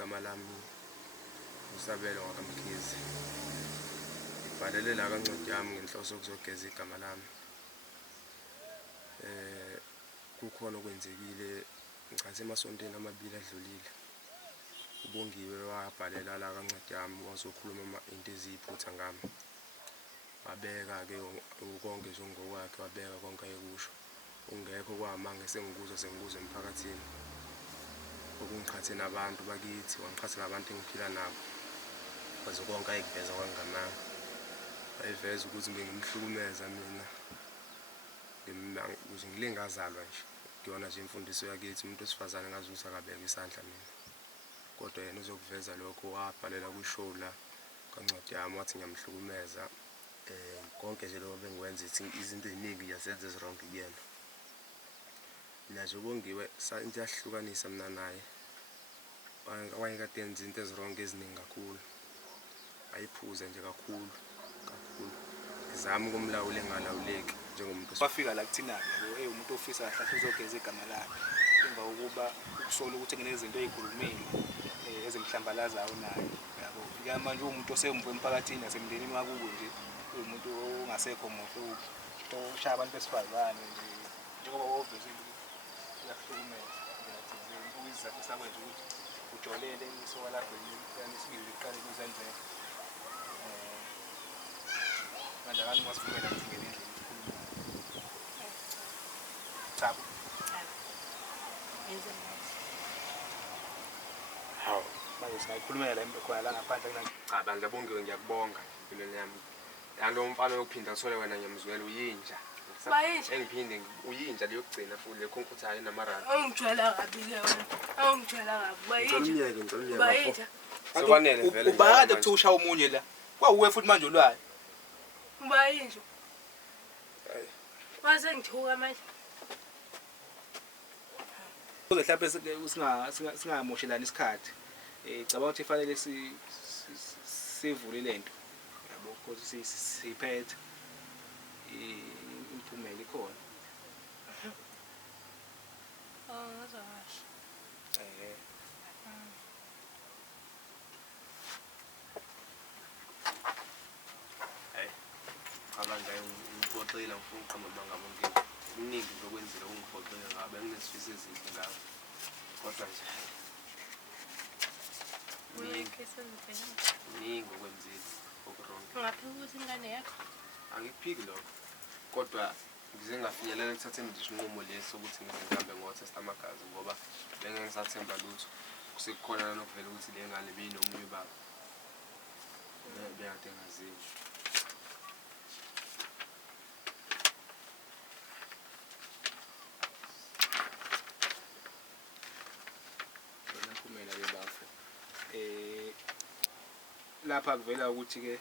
igama lami uSabelo waKaMkhize. Ngibhalele la kancwadi yami ngenhloso yokuzogeza igama lami. Kukhona okwenzekile ngicathi emasontweni amabili adlulile. uBongiwe wabhalela la kancwadi yami wazokhuluma into eziyiphutha ngami. Wabeka-ke konke nje ngokwakhe, wabeka konke ayekusho. Ungekho kwamanga sengikuza emphakathini. Okungiqhathe nabantu bakithi, wangiqhatha nabantu engiphila nabo. Kwaze konke ayekuveza kwangamanga. Ayiveza ukuthi ngimhlukumeza mina. Ukuze ngilingazalwa nje. Kuyona nje imfundiso yakithi, umuntu wesifazane ngazuthi akabeka isandla mina. Kodwa yena uzokuveza lokho, wabhalela kwishow la kancwadi yami wathi ngiyamhlukumeza. Konke nje lokho bengikwenza izinto eziningi ngiyazenza ezirong kuyena. Mina nje uBongiwe into yasihlukanisa mina naye. Wayekade yenza izinto ezirong eziningi kakhulu. Ayiphuze nje kakhulu. Ngizama ukumlawula engalawuleki njengomuntu. Wafika la kuthina-ke umuntu ofisa kahle uzogeza igama lakhe. Emva kokuba ukusola ukuthi kunezinto ey'khulumile ezimhlambalazayo naye. Yabo manje uwumuntu osemvu emphakathini nasemndenini wakubo nje. Umuntu ongasekho muhle ushaya abantu besifazane nje. Njengoba wovezile uyahlukumeza. Izizathu sakwenza ukuthi ujolele isoka lakho lesibili liqale kuzenzela. Manje akani masivumela ngingene endlini ukukhuluma. Thabo. Hawu, manje singayikhulumela la khona la ngaphandle kunani. Cha bandla Bongiwe ngiyakubonga empilweni yami. Yanto umfana oyophinda uthole wena ngiyamzwela uyinja. Engiphinde uyinja liyokugcina futhi lekhonkuthayo enamaradi. Ungijwayela kabi-ke wena. Ungijwayela kabi. Ngicela Bayinja. Sekwanele vele. Ubakade kuthi ushawa umunye la. Kwawuwe futhi manje olwayo. Bayinja. Waze ngithuka manje. Kuze mhlawumbe singamoshelani isikhathi. Cabanga ukuthi fanele sivule lento. Yabo ukuthi siphethe impumela ikhona. Ngizokwazi. Abanje ngiphoxile ngifuna uqamba mangabo ngeke. Kuningi zokwenzela ungiphoxile ngabe nginesifiso ezinhle ngawe. Kodwa nje ningi okwenzile okurong. Ungaphika ukuthi ingane yakho? Angikuphiki lokho. Kodwa ngize ngafinyelela ekuthatheni nje isinqumo leso ukuthi ngihambe ngotest amagazi ngoba bengeke ngisathemba lutho. Kusekukhona nokuvela ukuthi le ngane beyinomunye baba. Beyade ngaziwe. Lapha kuvela ukuthi ke